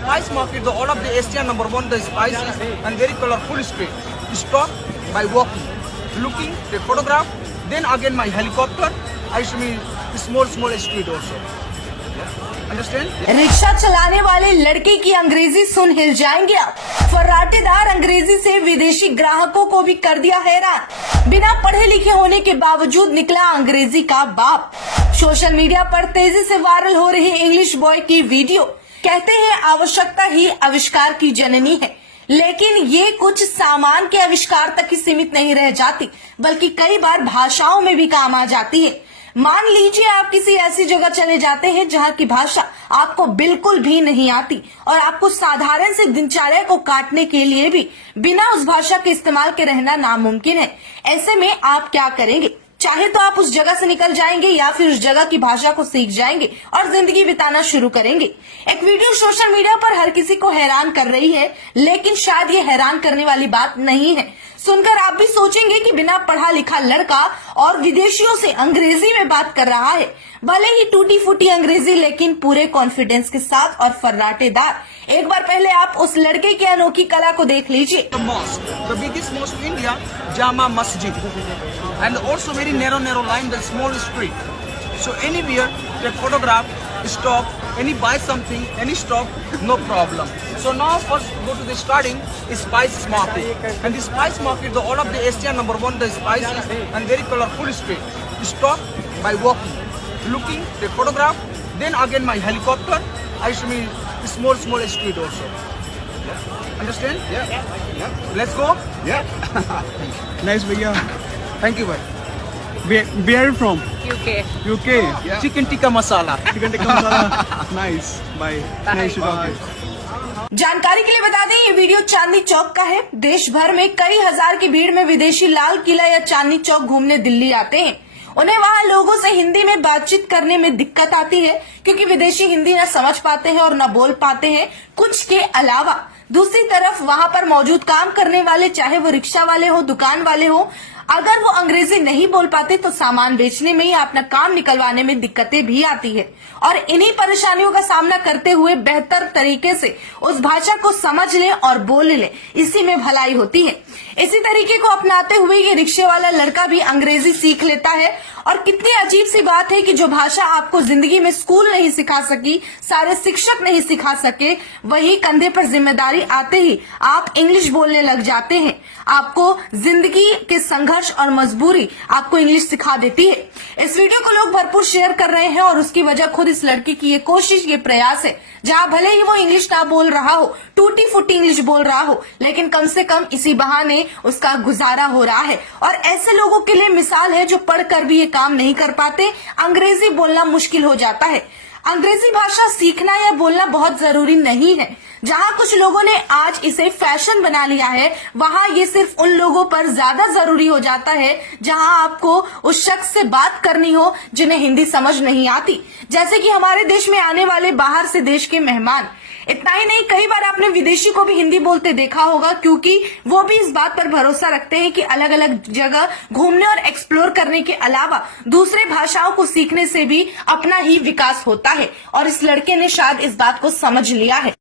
spice market, the all of the Asian #1, the spices and very colorful street. Stop by walking, looking, the photograph. Then again my helicopter. I show me small street also. Understand? Rickshaw चलाने वाले लड़के की अंग्रेजी सुन हिल जाएंगे आप। फर्राटेदार अंग्रेजी से विदेशी ग्राहकों को भी कर दिया हैरान। बिना पढ़े लिखे होने के बावजूद निकला अंग्रेजी का बाप। सोशल मीडिया पर तेजी से वायरल हो रही इंग्लिश बॉय की वीडियो। कहते हैं आवश्यकता ही आविष्कार की जननी है, लेकिन ये कुछ सामान के आविष्कार तक ही सीमित नहीं रह जाती, बल्कि कई बार भाषाओं में भी काम आ जाती है। मान लीजिए आप किसी ऐसी जगह चले जाते हैं जहाँ की भाषा आपको बिल्कुल भी नहीं आती और आपको साधारण से दिनचर्या को काटने के लिए भी बिना उस भाषा के इस्तेमाल के रहना नामुमकिन है। ऐसे में आप क्या करेंगे? चाहे तो आप उस जगह से निकल जाएंगे या फिर उस जगह की भाषा को सीख जाएंगे और जिंदगी बिताना शुरू करेंगे। एक वीडियो सोशल मीडिया पर हर किसी को हैरान कर रही है, लेकिन शायद ये हैरान करने वाली बात नहीं है। सुनकर आप भी सोचेंगे कि बिना पढ़ा लिखा लड़का और विदेशियों से अंग्रेजी में बात कर रहा है। भले ही टूटी फूटी अंग्रेजी, लेकिन पूरे कॉन्फिडेंस के साथ और फर्राटेदार। एक बार पहले आप उस लड़के की अनोखी कला को देख लीजिए। The biggest mosque in India, Jama Masjid, and also very narrow line, the small street. So anywhere, take photograph, stop, any buy something, any stop, no problem. So now first go to the starting spice market, and the spice market, the all of the Asian #1, the spices and very colorful street. Stop by walking, looking, take photograph. Then again my helicopter. I show me small street also. Understand? Yeah. Let's go. Yeah. Nice, भैया. Thank you, bhai. Where are you from? UK. Yeah. Chicken tikka masala. Chicken tikka masala. Nice. Bye. Nice to talk to you. जानकारी के लिए बता दें, ये video Chandni Chowk का है। देश भर में कई हजार की भीड़ में विदेशी लाल किला या चांदनी चौक घूमने दिल्ली आते हैं। उन्हें वहाँ लोगों से हिंदी में बातचीत करने में दिक्कत आती है, क्योंकि विदेशी हिंदी न समझ पाते हैं और न बोल पाते हैं कुछ के अलावा। दूसरी तरफ वहाँ पर मौजूद काम करने वाले, चाहे वो रिक्शा वाले हो, दुकान वाले हो, अगर वो अंग्रेजी नहीं बोल पाते तो सामान बेचने में या अपना काम निकलवाने में दिक्कतें भी आती है। और इन्हीं परेशानियों का सामना करते हुए बेहतर तरीके से उस भाषा को समझ लें और बोल लें, इसी में भलाई होती है। इसी तरीके को अपनाते हुए ये रिक्शे वाला लड़का भी अंग्रेजी सीख लेता है। और कितनी अजीब सी बात है कि जो भाषा आपको जिंदगी में स्कूल नहीं सिखा सकी, सारे शिक्षक नहीं सिखा सके, वही कंधे पर जिम्मेदारी आते ही आप इंग्लिश बोलने लग जाते हैं। आपको जिंदगी के संघर्ष और मजबूरी आपको इंग्लिश सिखा देती है। इस वीडियो को लोग भरपूर शेयर कर रहे हैं और उसकी वजह खुद इस लड़की की ये कोशिश, ये प्रयास है। जहाँ भले ही वो इंग्लिश ना बोल रहा हो, टूटी फूटी इंग्लिश बोल रहा हो, लेकिन कम से कम इसी बहाने उसका गुजारा हो रहा है। और ऐसे लोगों के लिए मिसाल है जो पढ़कर भी ये काम नहीं कर पाते, अंग्रेजी बोलना मुश्किल हो जाता है। अंग्रेजी भाषा सीखना या बोलना बहुत जरूरी नहीं है। जहाँ कुछ लोगों ने आज इसे फैशन बना लिया है, वहाँ ये सिर्फ उन लोगों पर ज्यादा जरूरी हो जाता है जहाँ आपको उस शख्स से बात करनी हो जिन्हें हिंदी समझ नहीं आती। जैसे कि हमारे देश में आने वाले बाहर से देश के मेहमान। इतना ही नहीं, कई बार आपने विदेशी को भी हिंदी बोलते देखा होगा, क्योंकि वो भी इस बात पर भरोसा रखते हैं कि अलग अलग जगह घूमने और एक्सप्लोर करने के अलावा दूसरे भाषाओं को सीखने से भी अपना ही विकास होता है। और इस लड़के ने शायद इस बात को समझ लिया है।